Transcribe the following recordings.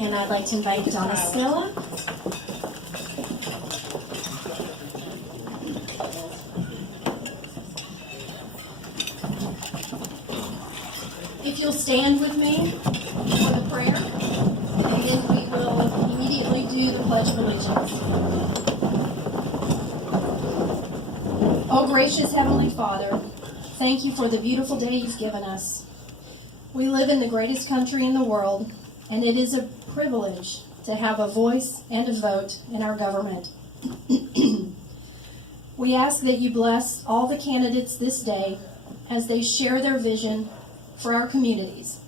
And I'd like to invite Donna Snow. If you'll stand with me for the prayer, and then we will immediately do the Pledge of Allegiance. Oh, gracious Heavenly Father, thank you for the beautiful day you've given us. We live in the greatest country in the world, and it is a privilege to have a voice and a vote in our government. We ask that you bless all the candidates this day as they share their vision for our communities.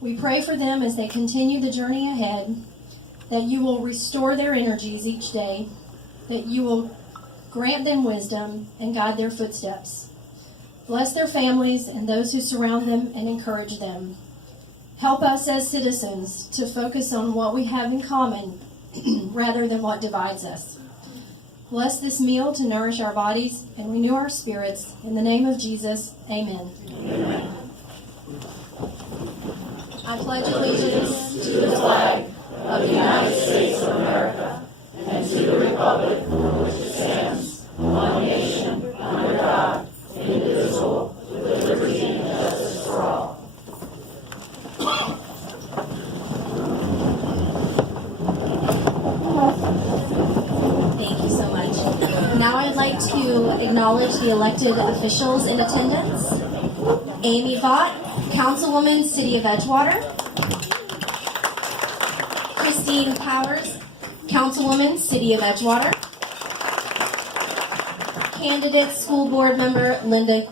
We pray for them as they continue the journey ahead, that you will restore their energies each day, that you will grant them wisdom and guide their footsteps. Bless their families and those who surround them and encourage them. Help us as citizens to focus on what we have in common rather than what divides us. Bless this meal to nourish our bodies and renew our spirits. In the name of Jesus, amen. Amen. I pledge allegiance To the flag of the United States of America and to the republic for which it stands, one nation, under God, indivisible, with liberty and justice for all. Thank you so much. Now I'd like to acknowledge the elected officials in attendance. Amy Vaught, Councilwoman, City of Edgewater. Christine Powers, Councilwoman, City of Edgewater. Candidate School Board Member Linda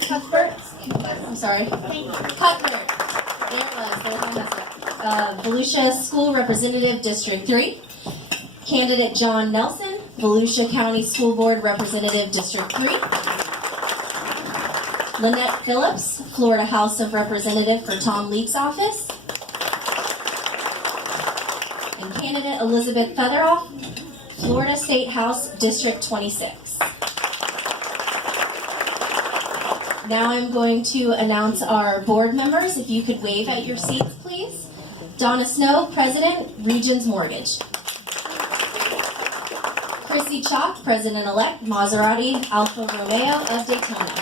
Cuthbert. Cuthbert. There it was. There's my mess up. Volusia School Representative, District 3. Candidate John Nelson, Volusia County School Board Representative, District 3. Lynette Phillips, Florida House of Representative for Tom Leake's office. And candidate Elizabeth Featheroff, Florida State House, District 26. Now I'm going to announce our board members. If you could wave at your seats, please. Donna Snow, President, Regions Mortgage. Chrissy Chalk, President-elect, Maserati Alfa Romeo of Daytona.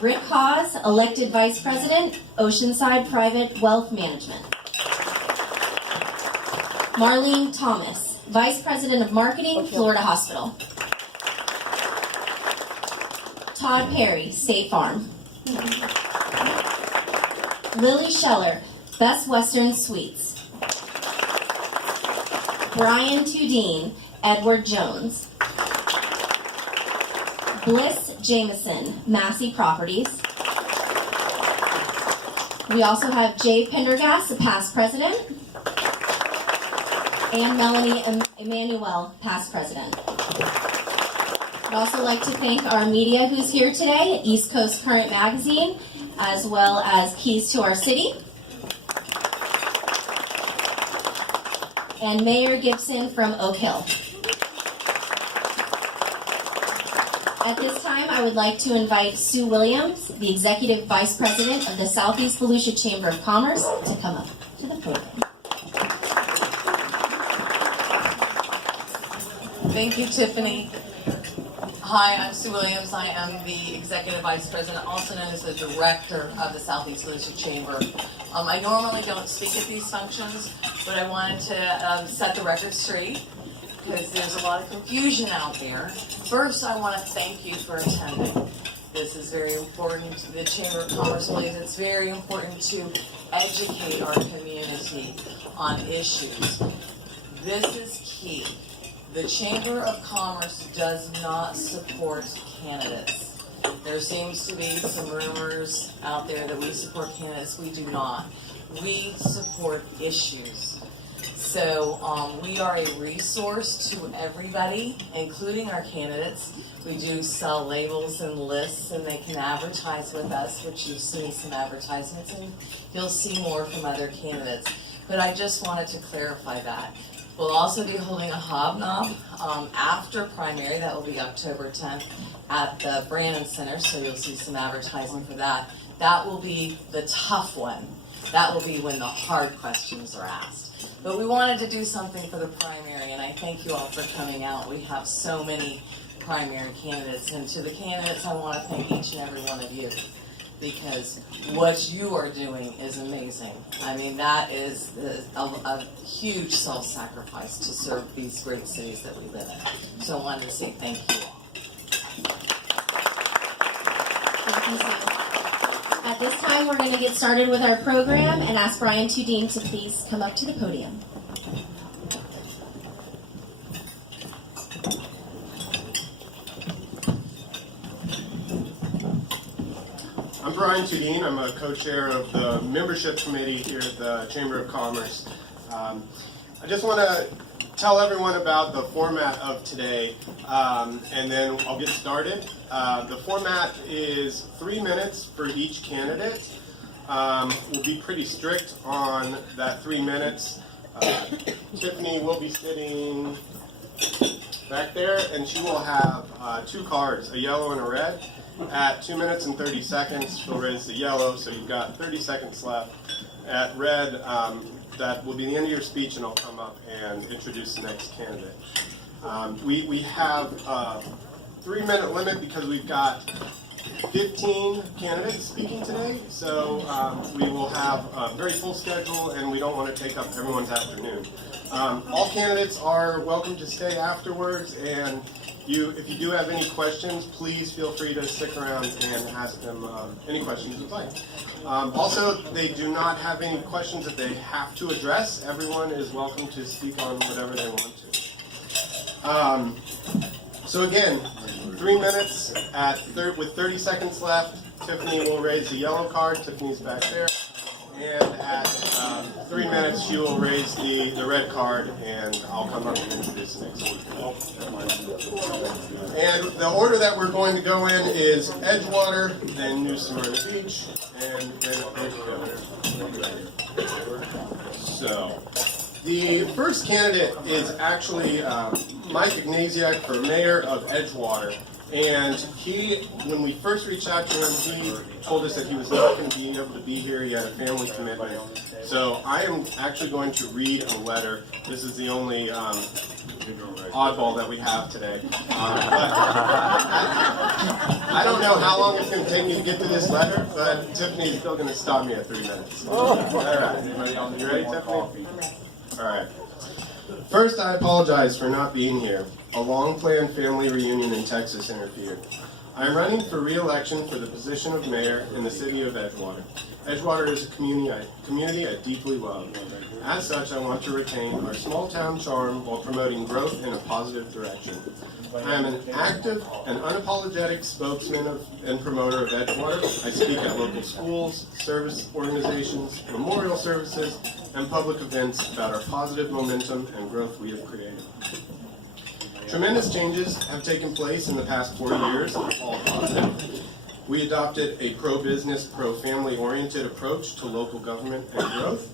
Rick Hawes, elected Vice President, Oceanside Private Wealth Management. Marlene Thomas, Vice President of Marketing, Florida Hospital. Todd Perry, State Farm. Lily Scheller, Best Western Suites. Brian Tudine, Edward Jones. Bliss Jameson, Massey Properties. We also have Jay Pendergast, a past president. And Melanie Emanuel, past president. I'd also like to thank our media who's here today, East Coast Current Magazine, as well as Keys to Our City. And Mayor Gibson from Oak Hill. At this time, I would like to invite Sue Williams, the Executive Vice President of the Southeast Volusia Chamber of Commerce, to come up to the podium. Thank you, Tiffany. Hi, I'm Sue Williams. I am the Executive Vice President, also known as the Director of the Southeast Volusia Chamber. I normally don't speak at these functions, but I wanted to set the record straight because there's a lot of confusion out there. First, I want to thank you for attending. This is very important. The Chamber of Commerce believes it's very important to educate our community on issues. This is key. The Chamber of Commerce does not support candidates. There seems to be some rumors out there that we support candidates. We do not. We support issues. So we are a resource to everybody, including our candidates. We do sell labels and lists, and they can advertise with us, which you've seen some advertisements, and you'll see more from other candidates. But I just wanted to clarify that. We'll also be holding a hobnob after primary. That will be October 10th at the Brandon Center, so you'll see some advertising for that. That will be the tough one. That will be when the hard questions are asked. But we wanted to do something for the primary, and I thank you all for coming out. We have so many primary candidates, and to the candidates, I want to thank each and every one of you, because what you are doing is amazing. I mean, that is a huge self-sacrifice to serve these great cities that we live in. So I wanted to say thank you all. Thank you, Sam. At this time, we're going to get started with our program and ask Brian Tudine to please come up to the podium. I'm Brian Tudine. I'm a co-chair of the membership committee here at the Chamber of Commerce. I just want to tell everyone about the format of today, and then I'll get started. The format is 3 minutes for each candidate. We'll be pretty strict on that 3 minutes. Tiffany will be sitting back there, and she will have 2 cards, a yellow and a red. At 2 minutes and 30 seconds, she'll raise the yellow, so you've got 30 seconds left. At red, that will be the end of your speech, and I'll come up and introduce the next candidate. We have a 3-minute limit because we've got 15 candidates speaking today, so we will have a very full schedule, and we don't want to take up everyone's afternoon. All candidates are welcome to stay afterwards, and if you do have any questions, please feel free to stick around and ask them any questions you'd like. Also, they do not have any questions that they have to address. Everyone is welcome to speak on whatever they want to. So again, 3 minutes with 30 seconds left. Tiffany will raise the yellow card. Tiffany's back there. And at 3 minutes, she will raise the red card, and I'll come up and introduce the next speaker. And the order that we're going to go in is Edgewater, then New Smyrna Beach, and then Edgewater. So, the first candidate is actually Mike Ignasiak for mayor of Edgewater. And when we first reached out to him, he told us that he was not going to be able to be here. He had a family commitment. So I am actually going to read a letter. This is the only oddball that we have today. I don't know how long it's going to take me to get to this letter, but Tiffany's still going to stop me at 3 minutes. All right. You ready, Tiffany? All right. First, I apologize for not being here. A long-planned family reunion in Texas interfered. I am running for re-election for the position of mayor in the city of Edgewater. Edgewater is a community I deeply love. As such, I want to retain our small-town charm while promoting growth in a positive direction. I am an active and unapologetic spokesman and promoter of Edgewater. I speak at local schools, service organizations, memorial services, and public events about our positive momentum and growth we have created. Tremendous changes have taken place in the past 4 years, all positive. We adopted a pro-business, pro-family oriented approach to local government and growth.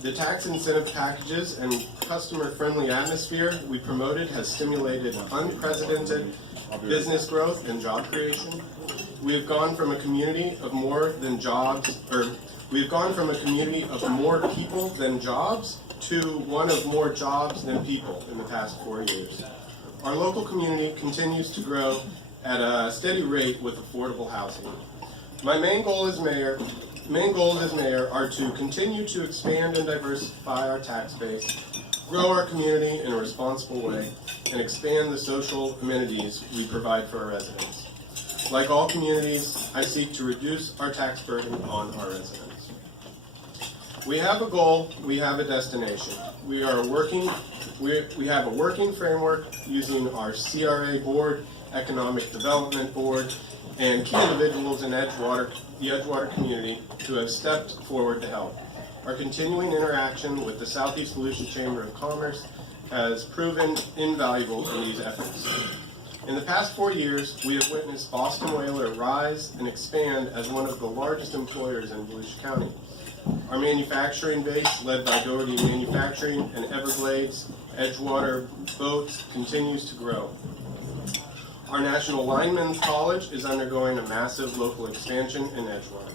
The tax incentive packages and customer-friendly atmosphere we promoted has stimulated unprecedented business growth and job creation. We have gone from a community of more people than jobs to one of more jobs than people in the past 4 years. Our local community continues to grow at a steady rate with affordable housing. My main goals as mayor are to continue to expand and diversify our tax base, grow our community in a responsible way, and expand the social amenities we provide for our residents. Like all communities, I seek to reduce our tax burden on our residents. We have a goal, we have a destination. We have a working framework using our CRA board, Economic Development Board, and key individuals in the Edgewater community who have stepped forward to help. Our continuing interaction with the Southeast Volusia Chamber of Commerce has proven invaluable in these efforts. In the past 4 years, we have witnessed Boston Whaler rise and expand as one of the largest employers in Volusia County. Our manufacturing base, led by Doherty Manufacturing and Everglades Edgewater Boats, continues to grow. Our National Linemen's College is undergoing a massive local expansion in Edgewater.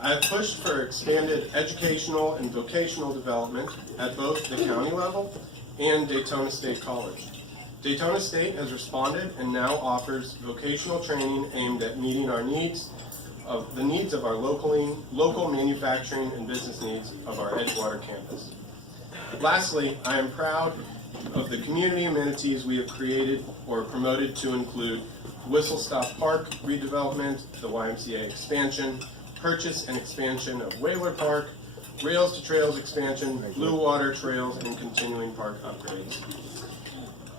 I have pushed for expanded educational and vocational development at both the county level and Daytona State College. Daytona State has responded and now offers vocational training aimed at meeting the needs of our local manufacturing and business needs of our Edgewater campus. Lastly, I am proud of the community amenities we have created or promoted to include Whistle Stop Park redevelopment, the YMCA expansion, purchase and expansion of Whaler Park, Rails to Trails expansion, Blue Water Trails, and continuing park upgrades.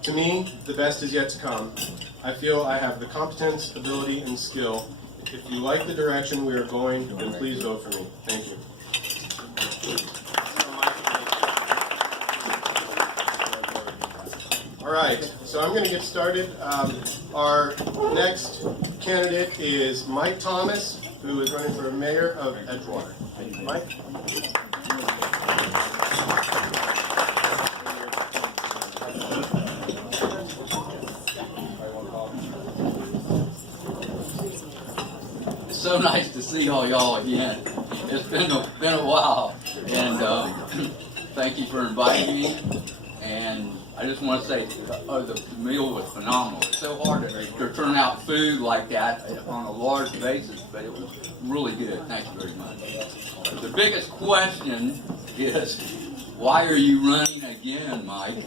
To me, the best is yet to come. I feel I have the competence, ability, and skill. If you like the direction we are going, then please vote for me. Thank you. All right, so I'm going to get started. Our next candidate is Mike Thomas, who is running for mayor of Edgewater. Mike? It's so nice to see all y'all again. It's been a while, and thank you for inviting me. And I just want to say, the meal was phenomenal. It's so hard to turn out food like that on a large basis, but it was really good. Thank you very much. The biggest question is, why are you running again, Mike?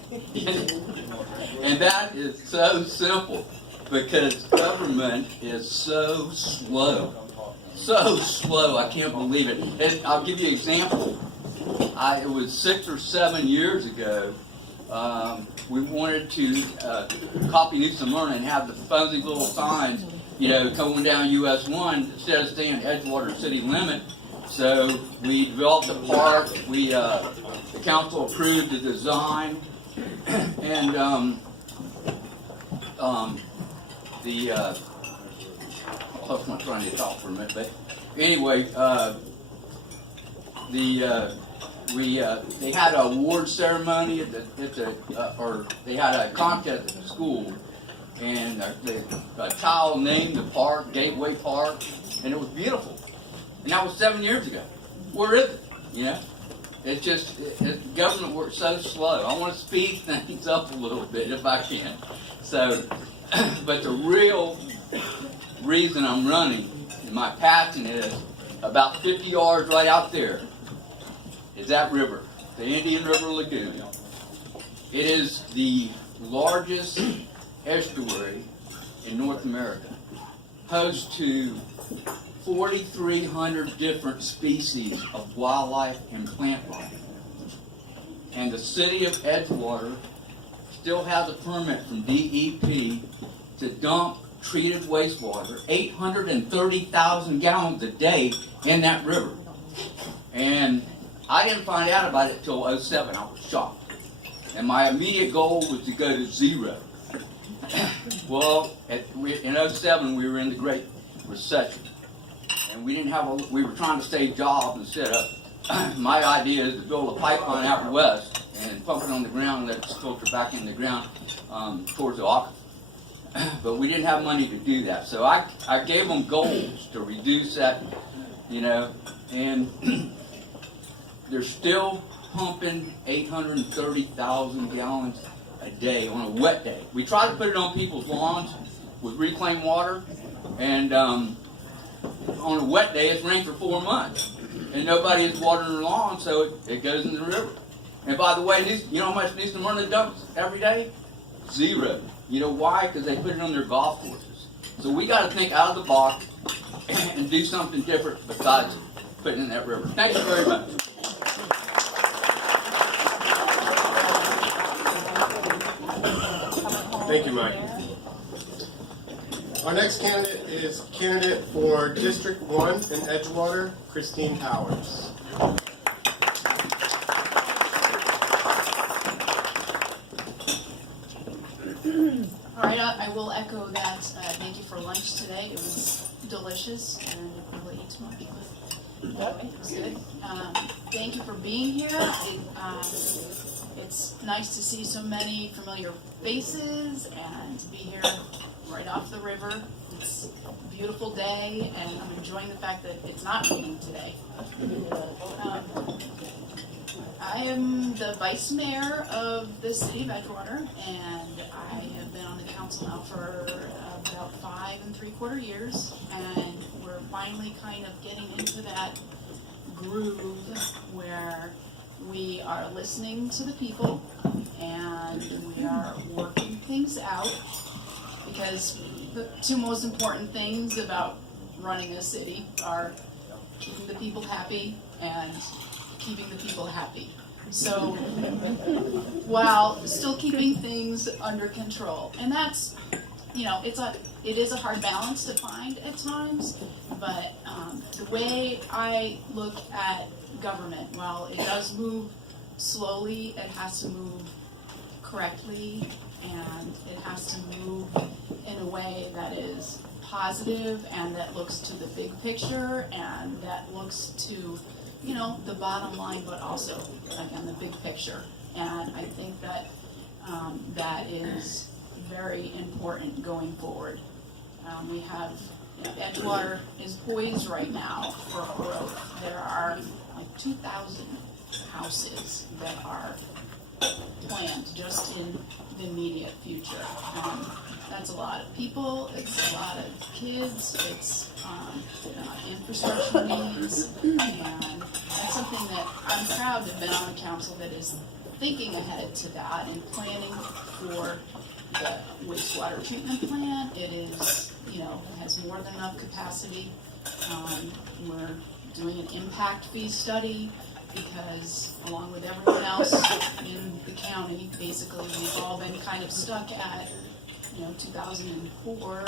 And that is so simple, because government is so slow. So slow, I can't believe it. And I'll give you an example. It was 6 or 7 years ago. We wanted to copy New Smyrna and have the fuzzy little signs, going down US 1 instead of staying Edgewater city limit. So we developed a park. The council approved the design, and I was not trying to talk for a minute, but anyway, they had an award ceremony or they had a contest at the school, and a child named the park Gateway Park, and it was beautiful. And that was 7 years ago. Where is it? It's just government works so slow. I want to speed things up a little bit if I can. So, but the real reason I'm running, and my passion is about 50 yards right out there, is that river, the Indian River Lagoon. It is the largest estuary in North America, host to 4,300 different species of wildlife and plant life. And the city of Edgewater still has a permit from DEP to dump treated wastewater, 830,000 gallons a day in that river. And I didn't find out about it till 2007. I was shocked. And my immediate goal was to go to zero. Well, in 2007, we were in the Great Recession. And we were trying to save jobs instead of, my idea is to build a pipeline out west and pump it on the ground and let it filter back in the ground towards the aquifer. But we didn't have money to do that. So I gave them goals to reduce that, and they're still pumping 830,000 gallons a day on a wet day. We tried to put it on people's lawns with reclaimed water, and on a wet day, it's rained for 4 months, and nobody is watering their lawn, so it goes in the river. And by the way, you know how much New Smyrna dumps every day? Zero. You know why? Because they put it on their golf courses. So we got to think out of the box and do something different besides putting it in that river. Thank you very much. Thank you, Mike. Our next candidate is candidate for District 1 in Edgewater, Christine Powers. All right, I will echo that. Thank you for lunch today. It was delicious, and I didn't really eat too much. But it was good. Thank you for being here. It's nice to see so many familiar faces and to be here right off the river. It's a beautiful day, and I'm enjoying the fact that it's not raining today. I am the vice mayor of the city of Edgewater, and I have been on the council now for about 5 3/4 years, and we're finally kind of getting into that groove where we are listening to the people and we are working things out, because the two most important things about running a city are keeping the people happy and keeping the people happy. So, while still keeping things under control. And that's, it is a hard balance to find at times, but the way I look at government, while it does move slowly, it has to move correctly, and it has to move in a way that is positive and that looks to the big picture and that looks to, the bottom line, but also, again, the big picture. And I think that that is very important going forward. We have, Edgewater is poised right now for growth. There are like 2,000 houses that are planned just in the immediate future. That's a lot of people, it's a lot of kids, it's infrastructure needs, and that's something that I'm proud to have been on the council that is thinking ahead to that and planning for the wastewater treatment plant. It is, has more than enough capacity. We're doing an impact fee study because along with everyone else in the county, basically we've all been kind of stuck at 2004,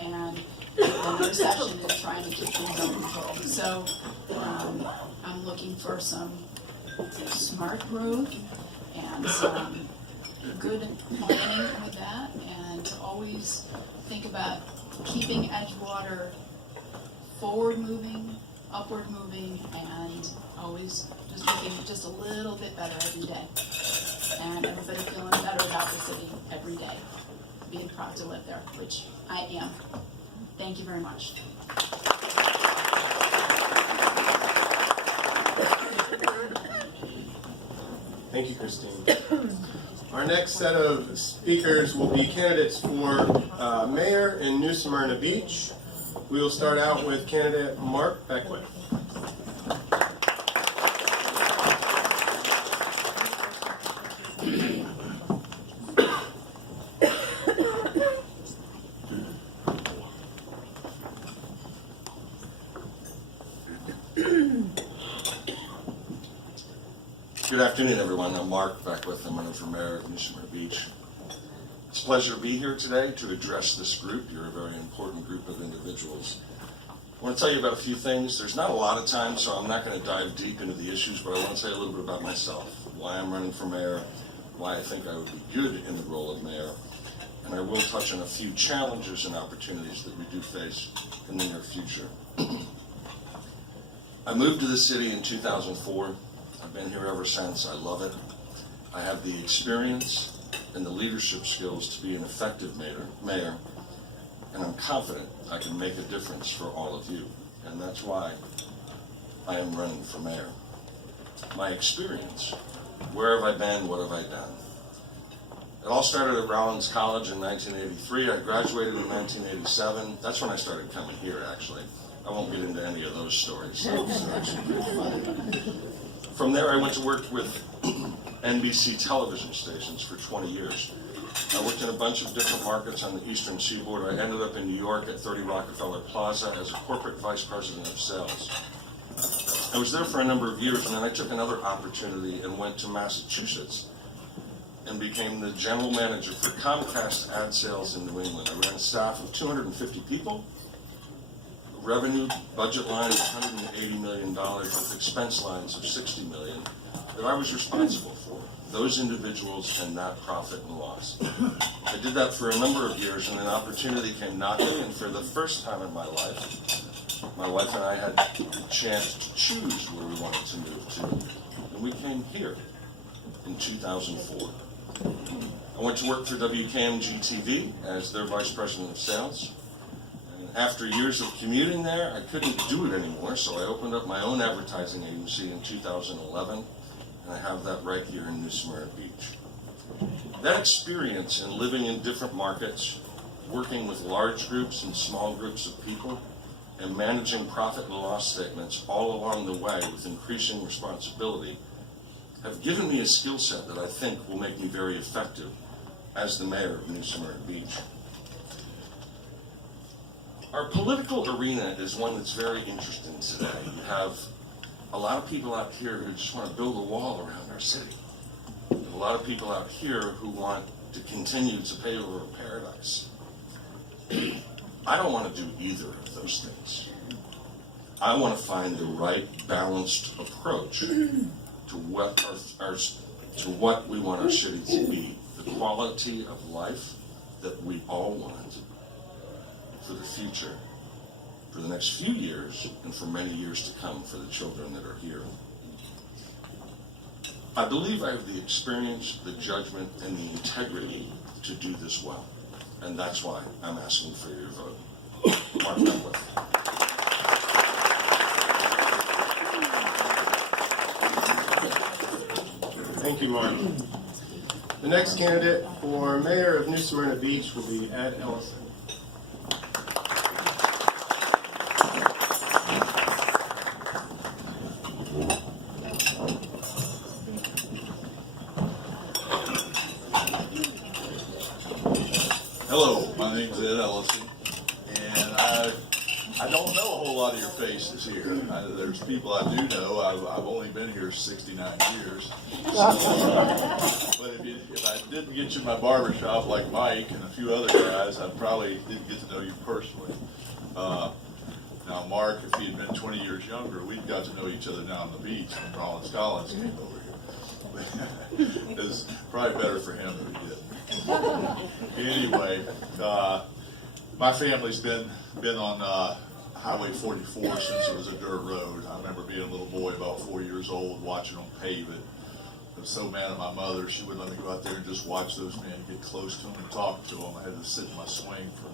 and the recession is trying to keep things under control. So I'm looking for some smart growth and some good planning with that, and to always think about keeping Edgewater forward moving, upward moving, and always just looking just a little bit better every day. And everybody feeling better about the city every day. Being proud to live there, which I am. Thank you very much. Thank you, Christine. Our next set of speakers will be candidates for mayor in New Smyrna Beach. We will start out with candidate Mark Beckwith. Good afternoon, everyone. I'm Mark Beckwith. I'm running for mayor of New Smyrna Beach. It's a pleasure to be here today to address this group. You're a very important group of individuals. I want to tell you about a few things. There's not a lot of time, so I'm not going to dive deep into the issues, but I want to say a little bit about myself, why I'm running for mayor, why I think I would be good in the role of mayor, and I will touch on a few challenges and opportunities that we do face in the near future. I moved to the city in 2004. I've been here ever since. I love it. I have the experience and the leadership skills to be an effective mayor, and I'm confident I can make a difference for all of you, and that's why I am running for mayor. My experience, where have I been, what have I done? It all started at Rollins College in 1983. I graduated in 1987. That's when I started coming here, actually. I won't get into any of those stories. Those are actually pretty fun. From there, I went to work with NBC television stations for 20 years. I worked in a bunch of different markets on the Eastern Seaboard. I ended up in New York at 30 Rockefeller Plaza as a corporate vice president of sales. I was there for a number of years, and then I took another opportunity and went to Massachusetts and became the general manager for Comcast ad sales in New England. I ran a staff of 250 people. Revenue budget line of $180 million with expense lines of $60 million that I was responsible for. Those individuals and not profit and loss. I did that for a number of years, and an opportunity came knocking, and for the first time in my life, my wife and I had the chance to choose where we wanted to move to, and we came here in 2004. I went to work for WKMG-TV as their vice president of sales. And after years of commuting there, I couldn't do it anymore, so I opened up my own advertising agency in 2011, and I have that right here in New Smyrna Beach. That experience in living in different markets, working with large groups and small groups of people, and managing profit and loss statements all along the way with increasing responsibility have given me a skill set that I think will make me very effective as the mayor of New Smyrna Beach. Our political arena is one that's very interesting today. You have a lot of people out here who just want to build a wall around our city. And a lot of people out here who want to continue to pave over a paradise. I don't want to do either of those things. I want to find the right balanced approach to what we want our city to be, the quality of life that we all want for the future, for the next few years, and for many years to come for the children that are here. I believe I have the experience, the judgment, and the integrity to do this well, and that's why I'm asking for your vote. Mark Beckwith. Thank you, Mark. The next candidate for mayor of New Smyrna Beach will be Ed Ellison. Hello, my name's Ed Ellison, and I don't know a whole lot of your faces here. There's people I do know. I've only been here 69 years. But if I didn't get you in my barbershop like Mike and a few other guys, I probably didn't get to know you personally. Now, Mark, if he had been 20 years younger, we'd got to know each other down on the beach when Rollins Collins came over here. It's probably better for him than he did. Anyway, my family's been on Highway 44 since it was a dirt road. I remember being a little boy, about 4 years old, watching them pave it. I was so mad at my mother, she wouldn't let me go out there and just watch those men get close to them and talk to them. I had to sit in my swing from,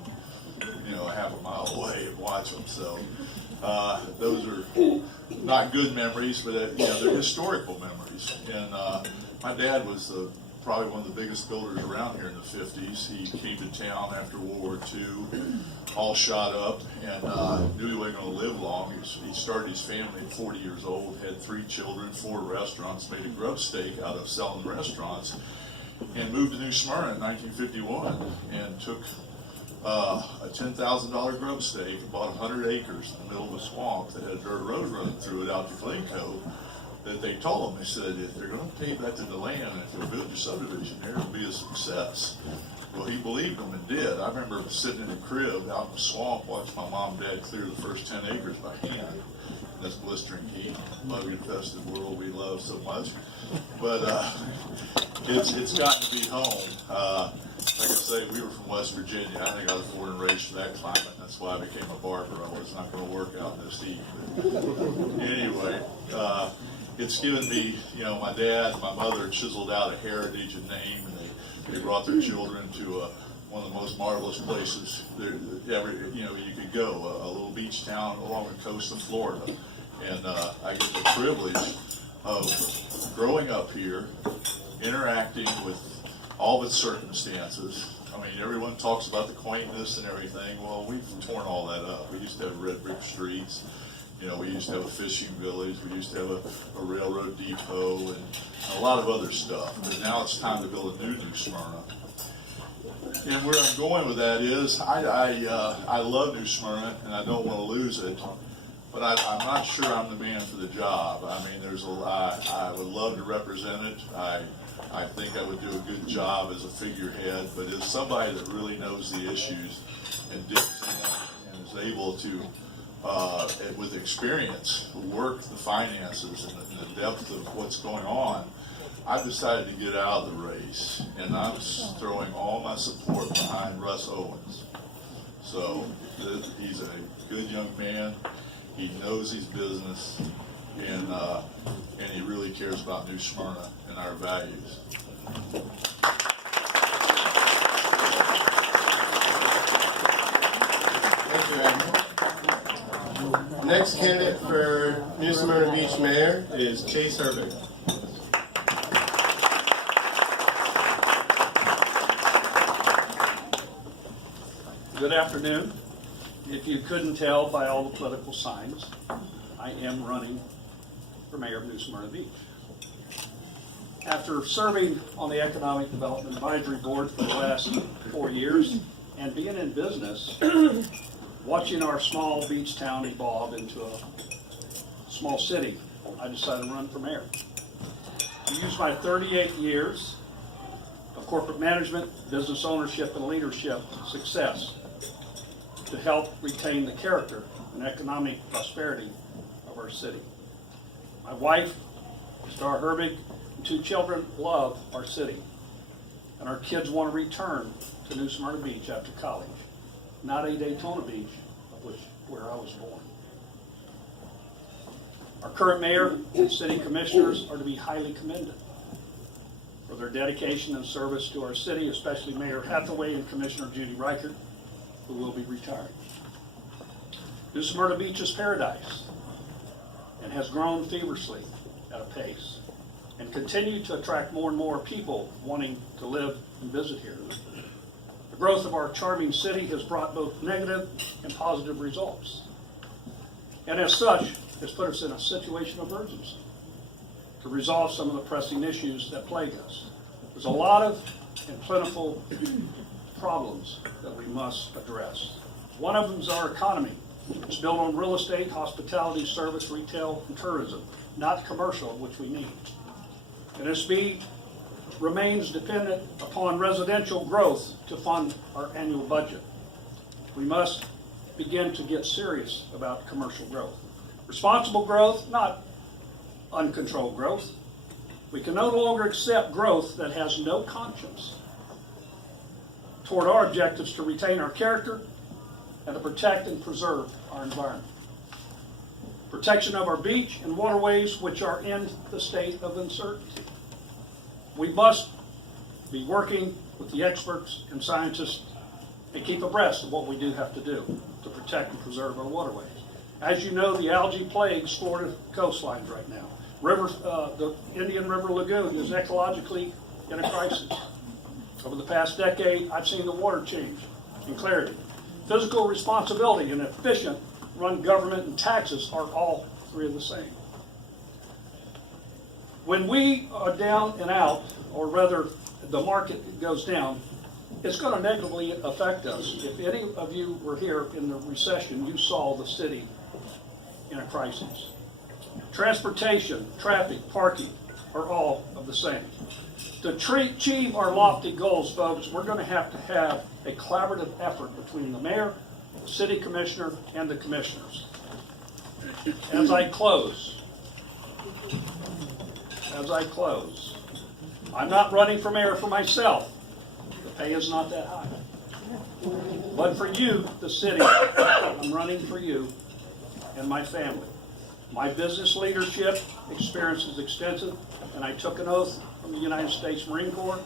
a half a mile away and watch them. So those are not good memories, but they're historical memories. And my dad was probably one of the biggest builders around here in the 50s. He came to town after World War II, all shot up, and knew he wasn't going to live long. He started his family at 40 years old, had 3 children, 4 restaurants, made a grub steak out of selling restaurants, and moved to New Smyrna in 1951 and took a $10,000 grub steak and bought 100 acres in the middle of a swamp that had a dirt road running through it out to Glencoe. That they told him, they said, if they're going to pay that to the land, and if you'll build your subdivision there, it'll be a success. Well, he believed them and did. I remember sitting in the crib out in the swamp, watching my mom and dad clear the first 10 acres by hand. In this blistering heat, bug-infested world we love so much. But it's gotten to be home. Like I say, we were from West Virginia. I think I was born and raised for that climate. That's why I became a barber. I was not going to work out in this heat. But anyway, it's given me, my dad, my mother chiseled out a heritage and name, and they brought their children to one of the most marvelous places you could go, a little beach town along the coast of Florida. And I get the privilege of growing up here, interacting with all of its circumstances. I mean, everyone talks about the quaintness and everything. Well, we've torn all that up. We used to have red brick streets. We used to have a fishing village. We used to have a railroad depot and a lot of other stuff. But now it's time to build a new Smyrna. And where I'm going with that is, I love New Smyrna and I don't want to lose it. But I'm not sure I'm the man for the job. I mean, I would love to represent it. I think I would do a good job as a figurehead, but as somebody that really knows the issues and digs in and is able to, with experience, work the finances and the depth of what's going on, I've decided to get out of the race, and I'm throwing all my support behind Russ Owens. So he's a good young man. He knows his business, and he really cares about New Smyrna and our values. Thank you, Ed. Next candidate for New Smyrna Beach Mayor is Chase Herbig. Good afternoon. If you couldn't tell by all the political signs, I am running for mayor of New Smyrna Beach. After serving on the Economic Development Advisory Board for the last 4 years and being in business, watching our small beach town evolve into a small city, I decided to run for mayor. I used my 38 years of corporate management, business ownership, and leadership success to help retain the character and economic prosperity of our city. My wife, Star Herbig, and 2 children love our city, and our kids want to return to New Smyrna Beach after college, not a Daytona Beach, where I was born. Our current mayor and city commissioners are to be highly commended for their dedication and service to our city, especially Mayor Hathaway and Commissioner Judy Reichert, who will be retiring. New Smyrna Beach is paradise and has grown feverishly at a pace and continue to attract more and more people wanting to live and visit here. The growth of our charming city has brought both negative and positive results, and as such has put us in a situation of urgency to resolve some of the pressing issues that plague us. There's a lot of and plentiful problems that we must address. One of them is our economy. It's built on real estate, hospitality, service, retail, and tourism, not commercial, which we need. And this beach remains dependent upon residential growth to fund our annual budget. We must begin to get serious about commercial growth. Responsible growth, not uncontrolled growth. We can no longer accept growth that has no conscience toward our objectives to retain our character and to protect and preserve our environment. Protection of our beach and waterways, which are in the state of uncertainty. We must be working with the experts and scientists and keep abreast of what we do have to do to protect and preserve our waterways. As you know, the algae plagues Florida coastlines right now. The Indian River Lagoon is ecologically in a crisis. Over the past decade, I've seen the water change in clarity. Physical responsibility and efficient run government and taxes are all 3 of the same. When we are down and out, or rather the market goes down, it's going to negatively affect us. If any of you were here in the recession, you saw the city in a crisis. Transportation, traffic, parking are all of the same. To achieve our lofty goals, folks, we're going to have a collaborative effort between the mayor, the city commissioner, and the commissioners. As I close, I'm not running for mayor for myself. The pay is not that high. But for you, the city, I'm running for you and my family. My business leadership experience is extensive, and I took an oath from the United States Marine Corps,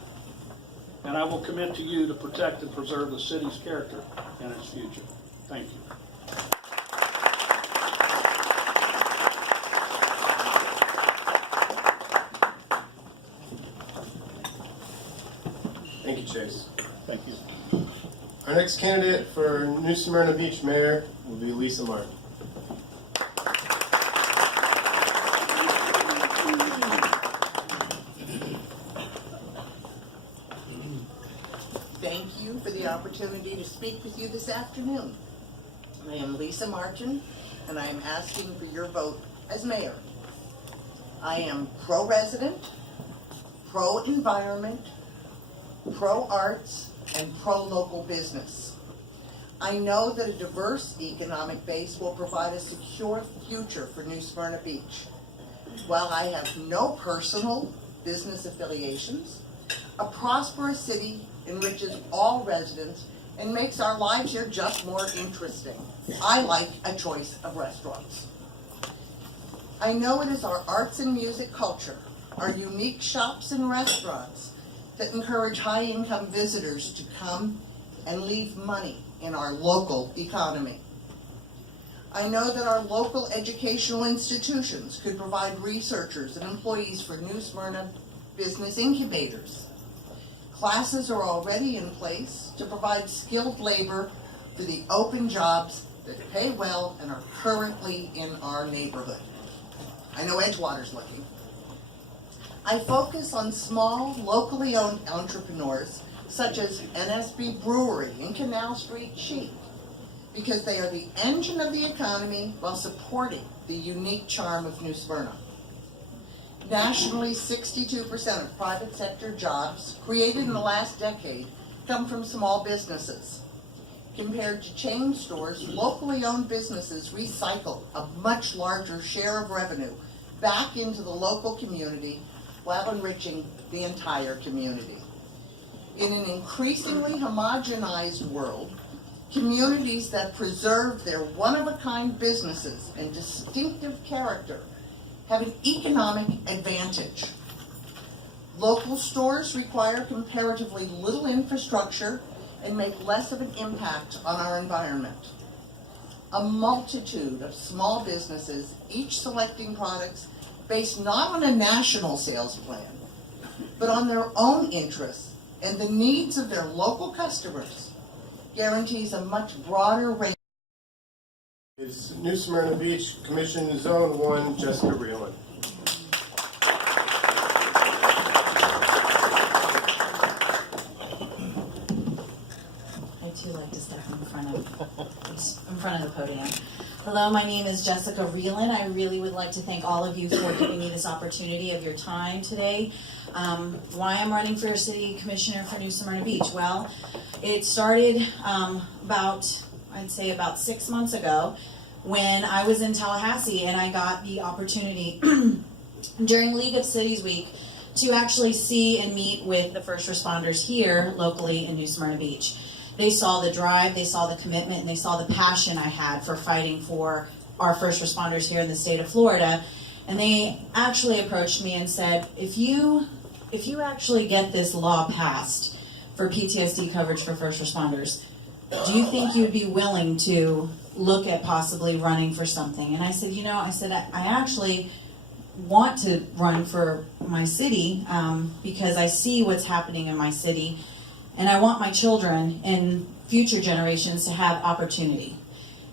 and I will commit to you to protect and preserve the city's character and its future. Thank you. Thank you, Chase. Thank you. Our next candidate for New Smyrna Beach Mayor will be Lisa Martin. Thank you for the opportunity to speak with you this afternoon. I am Lisa Martin, and I am asking for your vote as mayor. I am pro-resident, pro-environment, pro-arts, and pro-local business. I know that a diverse economic base will provide a secure future for New Smyrna Beach. While I have no personal business affiliations, a prosperous city enriches all residents and makes our lives here just more interesting. I like a choice of restaurants. I know it is our arts and music culture, our unique shops and restaurants, that encourage high-income visitors to come and leave money in our local economy. I know that our local educational institutions could provide researchers and employees for New Smyrna business incubators. Classes are already in place to provide skilled labor for the open jobs that pay well and are currently in our neighborhood. I know Edgewater's looking. I focus on small, locally owned entrepreneurs such as NSB Brewery in Canal Street Chic, because they are the engine of the economy while supporting the unique charm of New Smyrna. Nationally, 62% of private sector jobs created in the last decade come from small businesses. Compared to chain stores, locally owned businesses recycle a much larger share of revenue back into the local community while enriching the entire community. In an increasingly homogenized world, communities that preserve their one-of-a-kind businesses and distinctive character have an economic advantage. Local stores require comparatively little infrastructure and make less of an impact on our environment. A multitude of small businesses, each selecting products based not on a national sales plan, but on their own interests and the needs of their local customers, guarantees a much broader range. Is New Smyrna Beach Commission Zone 1, Jessica Reeland. I too like to step in front of the podium. Hello, my name is Jessica Reeland. I really would like to thank all of you for giving me this opportunity of your time today. Why I'm running for city commissioner for New Smyrna Beach? Well, it started about 6 months ago when I was in Tallahassee and I got the opportunity during League of Cities Week to actually see and meet with the first responders here locally in New Smyrna Beach. They saw the drive, they saw the commitment, and they saw the passion I had for fighting for our first responders here in the state of Florida. And they actually approached me and said, if you actually get this law passed for PTSD coverage for first responders, do you think you'd be willing to look at possibly running for something? And I said, I actually want to run for my city because I see what's happening in my city. And I want my children and future generations to have opportunity.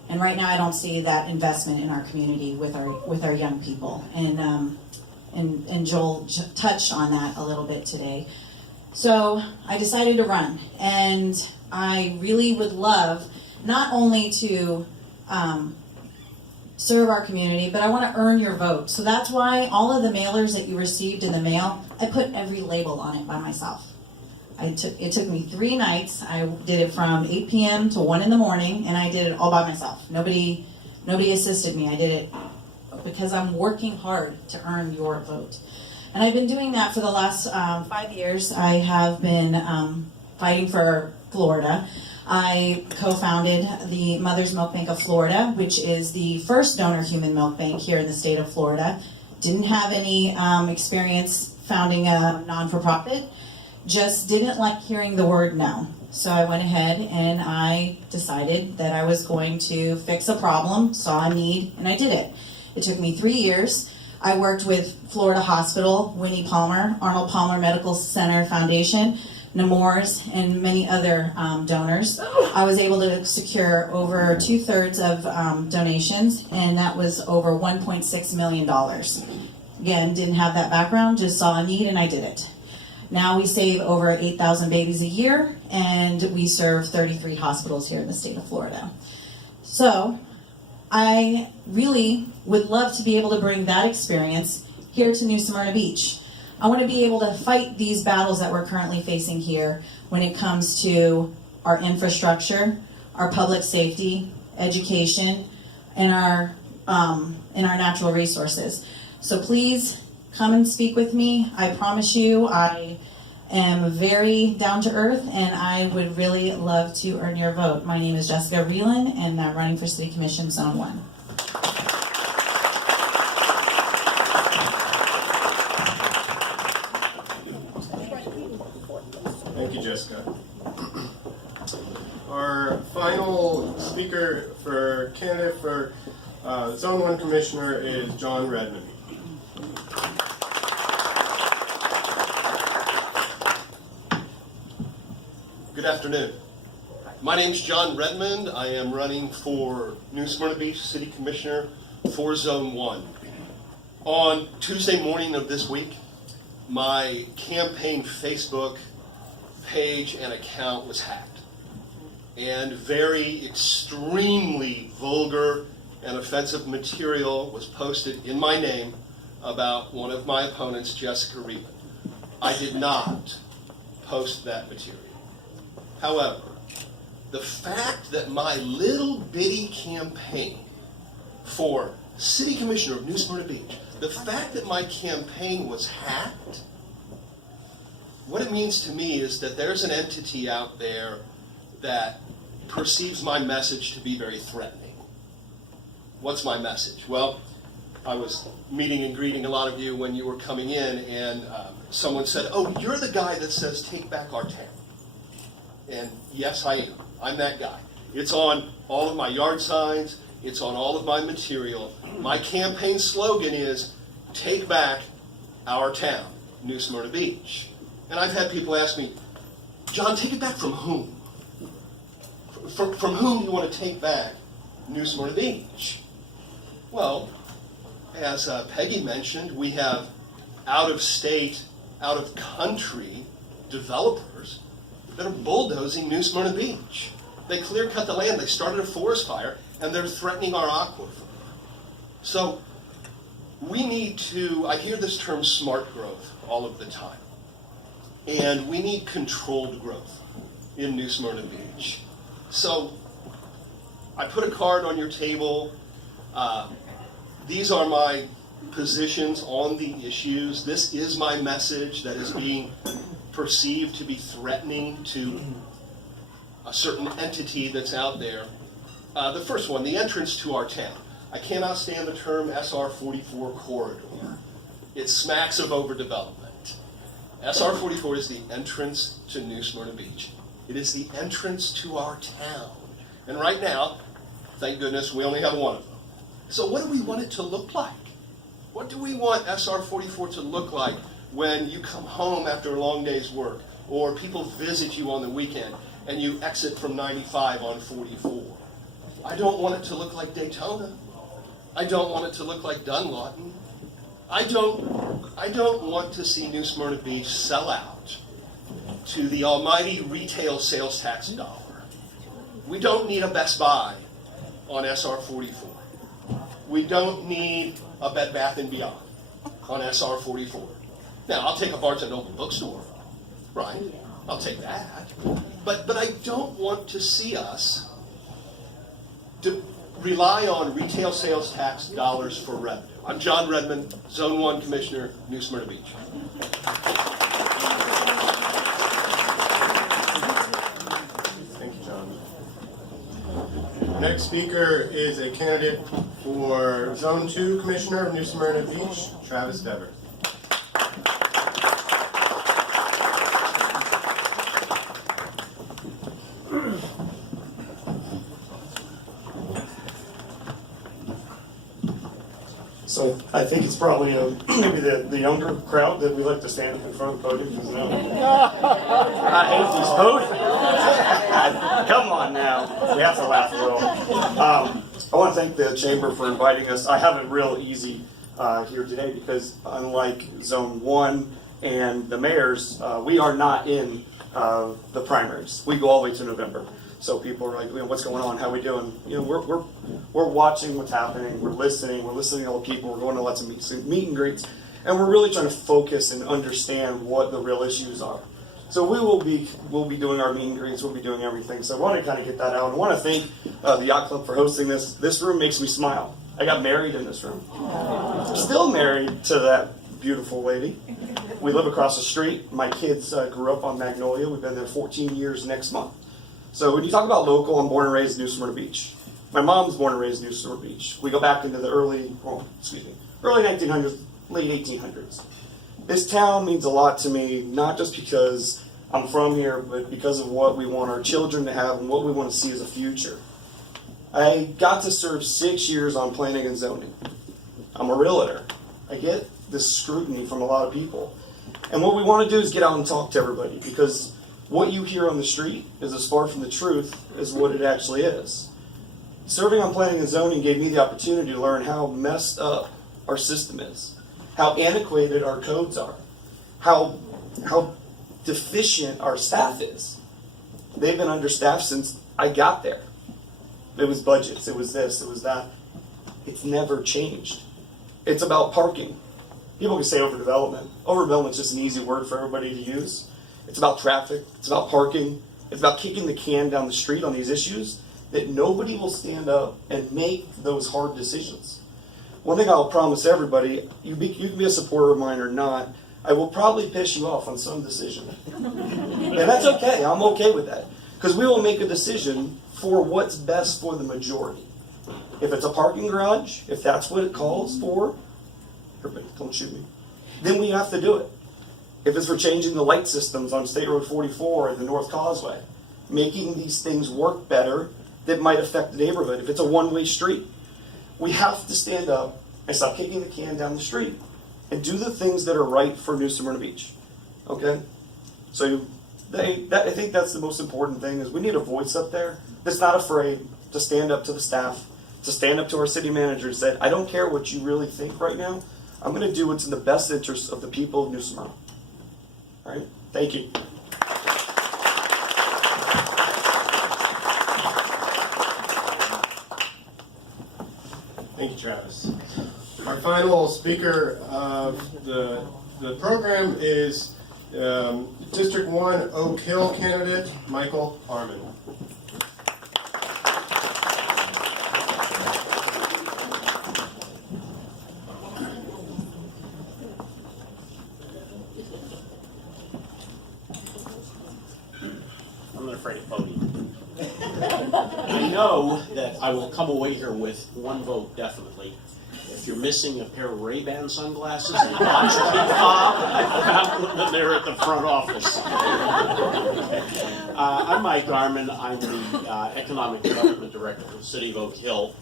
And right now I don't see that investment in our community with our young people. And Joel touched on that a little bit today. So I decided to run. And I really would love not only to serve our community, but I want to earn your vote. So that's why all of the mailers that you received in the mail, I put every label on it by myself. It took me 3 nights. I did it from 8 p.m. to 1 in the morning, and I did it all by myself. Nobody assisted me. I did it because I'm working hard to earn your vote. And I've been doing that for the last 5 years. I have been fighting for Florida. I co-founded the Mother's Milk Bank of Florida, which is the first donor human milk bank here in the state of Florida. Didn't have any experience founding a non-for-profit. Just didn't like hearing the word no. So I went ahead and I decided that I was going to fix a problem, saw a need, and I did it. It took me 3 years. I worked with Florida Hospital, Winnie Palmer, Arnold Palmer Medical Center Foundation, Nemours, and many other donors. I was able to secure over 2/3 of donations, and that was over $1.6 million. Again, didn't have that background, just saw a need and I did it. Now we save over 8,000 babies a year, and we serve 33 hospitals here in the state of Florida. So I really would love to be able to bring that experience here to New Smyrna Beach. I want to be able to fight these battles that we're currently facing here when it comes to our infrastructure, our public safety, education, and our natural resources. So please come and speak with me. I promise you I am very down to earth and I would really love to earn your vote. My name is Jessica Reeland and I'm running for City Commission Zone 1. Jessica. Our final speaker for candidate for Zone 1 Commissioner is John Redmond. Good afternoon. My name's John Redmond. I am running for New Smyrna Beach City Commissioner for Zone 1. On Tuesday morning of this week, my campaign Facebook page and account was hacked. And very extremely vulgar and offensive material was posted in my name about one of my opponents, Jessica Reba. I did not post that material. However, the fact that my little bitty campaign for City Commissioner of New Smyrna Beach, the fact that my campaign was hacked, what it means to me is that there's an entity out there that perceives my message to be very threatening. What's my message? Well, I was meeting and greeting a lot of you when you were coming in, and someone said, "Oh, you're the guy that says take back our town." And yes, I am. I'm that guy. It's on all of my yard signs. It's on all of my material. My campaign slogan is, take back our town, New Smyrna Beach. And I've had people ask me, John, take it back from whom? From whom do you want to take back New Smyrna Beach? Well, as Peggy mentioned, we have out-of-state, out-of-country developers that are bulldozing New Smyrna Beach. They clear-cut the land, they started a forest fire, and they're threatening our aquifer. So we need to, I hear this term smart growth all of the time, and we need controlled growth in New Smyrna Beach. So I put a card on your table. These are my positions on the issues. This is my message that is being perceived to be threatening to a certain entity that's out there. The first one, the entrance to our town. I cannot stand the term SR 44 corridor. It smacks of overdevelopment. SR 44 is the entrance to New Smyrna Beach. It is the entrance to our town. And right now, thank goodness, we only have one of them. So what do we want it to look like? What do we want SR 44 to look like when you come home after a long day's work, or people visit you on the weekend and you exit from 95 on 44? I don't want it to look like Daytona. I don't want it to look like Dunlawton. I don't want to see New Smyrna Beach sell out to the almighty retail sales tax dollar. We don't need a Best Buy on SR 44. We don't need a Bed Bath & Beyond on SR 44. Now, I'll take a Barnes & Noble bookstore, right? I'll take that. But I don't want to see us rely on retail sales tax dollars for revenue. I'm John Redmond, Zone 1 Commissioner, New Smyrna Beach. Thank you, John. Next speaker is a candidate for Zone 2 Commissioner of New Smyrna Beach, Travis Dever. So I think it's probably maybe the younger crowd that we like to stand up in front of the podium. I hate these podiums. Come on now. We have to laugh a little. I want to thank the Chamber for inviting us. I have it real easy here today because unlike Zone 1 and the mayors, we are not in the primaries. We go all the way to November. So people are like, what's going on? How are we doing? We're watching what's happening. We're listening to all the people. We're going to lots of meet and greets, and we're really trying to focus and understand what the real issues are. So we'll be doing our meet and greets. We'll be doing everything. So I want to kind of get that out. I want to thank the Yacht Club for hosting this. This room makes me smile. I got married in this room. I'm still married to that beautiful lady. We live across the street. My kids grew up on Magnolia. We've been there 14 years next month. So when you talk about local, I'm born and raised in New Smyrna Beach. My mom's born and raised in New Smyrna Beach. We go back into the early 1900s, late 1800s. This town means a lot to me, not just because I'm from here, but because of what we want our children to have and what we want to see as a future. I got to serve 6 years on planning and zoning. I'm a realtor. I get this scrutiny from a lot of people. And what we want to do is get out and talk to everybody, because what you hear on the street is as far from the truth as what it actually is. Serving on planning and zoning gave me the opportunity to learn how messed up our system is, how antiquated our codes are, how deficient our staff is. They've been understaffed since I got there. It was budgets, it was this, it was that. It's never changed. It's about parking. People can say overdevelopment. Overdevelopment is just an easy word for everybody to use. It's about traffic, it's about parking, it's about kicking the can down the street on these issues that nobody will stand up and make those hard decisions. One thing I'll promise everybody, you can be a supporter of mine or not, I will probably piss you off on some decision. And that's okay, I'm okay with that. Because we will make a decision for what's best for the majority. If it's a parking garage, if that's what it calls for, everybody, don't shoot me, then we have to do it. If it's for changing the light systems on State Road 44 and the North Causeway, making these things work better that might affect the neighborhood. If it's a one-way street, we have to stand up and stop kicking the can down the street and do the things that are right for New Smyrna Beach. Okay? So I think that's the most important thing, is we need a voice up there that's not afraid to stand up to the staff, to stand up to our city manager and say, I don't care what you really think right now. I'm going to do what's in the best interest of the people of New Smyrna. All right? Thank you. Thank you, Travis. Our final speaker of the program is District 1 Oak Hill candidate, Michael Harmon. I'm not afraid of voting. I know that I will come away here with one vote, definitely. If you're missing a pair of Ray-Ban sunglasses and a watch fob, I found them there at the front office. I'm Mike Garman. I'm the Economic Development Director for the City of Oak Hill.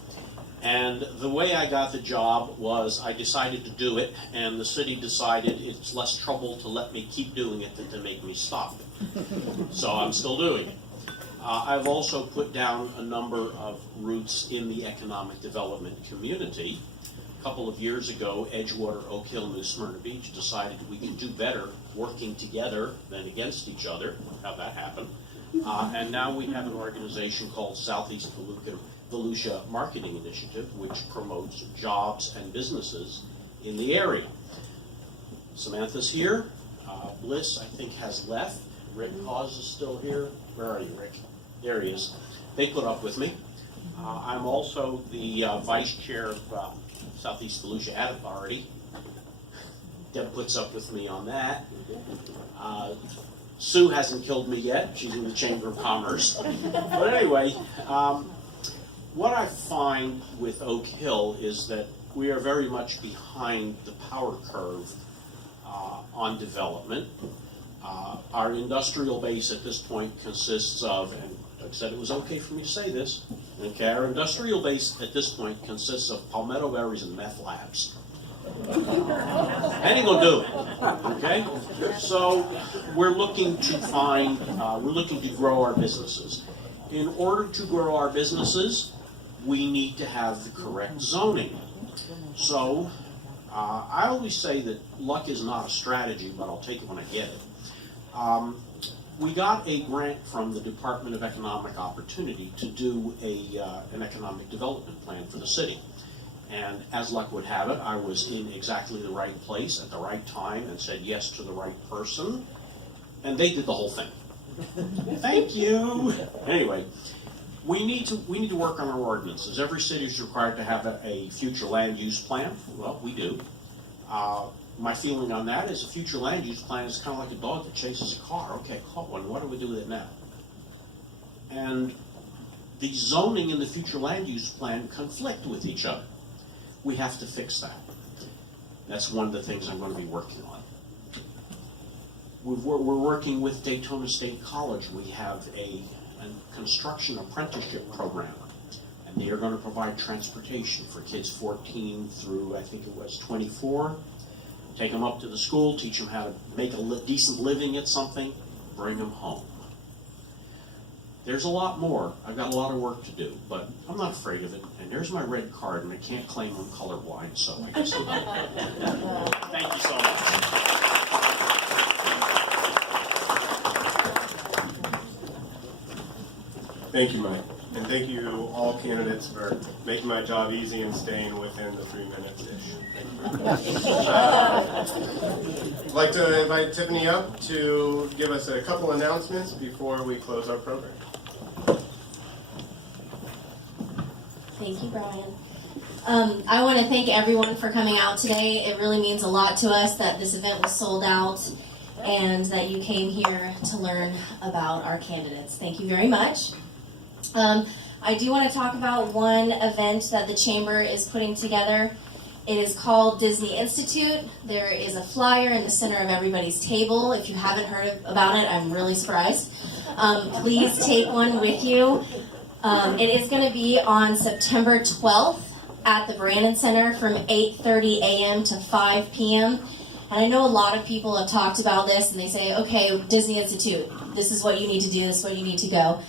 And the way I got the job was I decided to do it, and the city decided it's less trouble to let me keep doing it than to make me stop. So I'm still doing it. I've also put down a number of roots in the economic development community. A couple of years ago, Edgewater, Oak Hill, New Smyrna Beach decided we could do better working together than against each other. How'd that happen? And now we have an organization called Southeast Volusia Marketing Initiative, which promotes jobs and businesses in the area. Samantha's here. Bliss, I think, has left. Rick Hawes is still here. Where are you, Rick? There he is. They put up with me. I'm also the vice chair of Southeast Volusia Ad Authority. Deb puts up with me on that. Sue hasn't killed me yet. She's in the Chamber of Commerce. But anyway, what I find with Oak Hill is that we are very much behind the power curve on development. Our industrial base at this point consists of, and Doug said it was okay for me to say this, okay, our industrial base at this point consists of palmetto berries and meth labs. Ain't gonna do it, okay? So we're looking to grow our businesses. In order to grow our businesses, we need to have the correct zoning. So I always say that luck is not a strategy, but I'll take it when I get it. We got a grant from the Department of Economic Opportunity to do an economic development plan for the city. And as luck would have it, I was in exactly the right place at the right time and said yes to the right person. And they did the whole thing. Thank you. Anyway, we need to work on our ordinances. Every city is required to have a future land use plan. Well, we do. My feeling on that is a future land use plan is kind of like a dog that chases a car. Okay, caught one. What do we do with it now? And the zoning and the future land use plan conflict with each other. We have to fix that. That's one of the things I'm going to be working on. We're working with Daytona State College. We have a construction apprenticeship program, and they are going to provide transportation for kids 14 through, I think it was 24. Take them up to the school, teach them how to make a decent living at something, bring them home. There's a lot more. I've got a lot of work to do, but I'm not afraid of it. And there's my red card, and I can't claim I'm colorblind, so I guess I'm not. Thank you so much. Thank you, Mike. And thank you all candidates for making my job easy and staying within the 3 minutes-ish. Thank you very much. I'd like to invite Tiffany up to give us a couple announcements before we close our program. Thank you, Brian. I want to thank everyone for coming out today. It really means a lot to us that this event was sold out and that you came here to learn about our candidates. Thank you very much. I do want to talk about one event that the Chamber is putting together. It is called Disney Institute. There is a flyer in the center of everybody's table. If you haven't heard about it, I'm really surprised. Please take one with you. It is going to be on September 12th at the Brandon Center from 8:30 a.m. to 5 p.m. And I know a lot of people have talked about this and they say, okay, Disney Institute, this is what you need to do, this is what you need to go.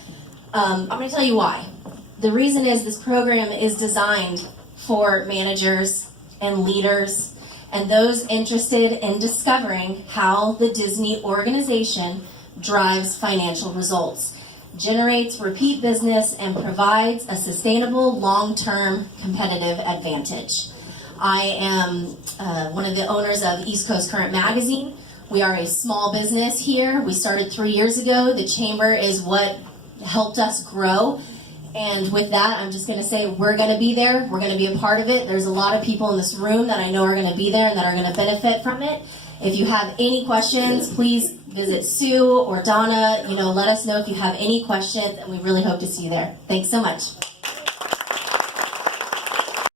I'm going to tell you why. The reason is this program is designed for managers and leaders and those interested in discovering how the Disney organization drives financial results, generates repeat business, and provides a sustainable long-term competitive advantage. I am one of the owners of East Coast Current Magazine. We are a small business here. We started 3 years ago. The Chamber is what helped us grow. And with that, I'm just going to say we're going to be there. We're going to be a part of it. There's a lot of people in this room that I know are going to be there and that are going to benefit from it. If you have any questions, please visit Sue or Donna. Let us know if you have any questions, and we really hope to see you there. Thanks so much.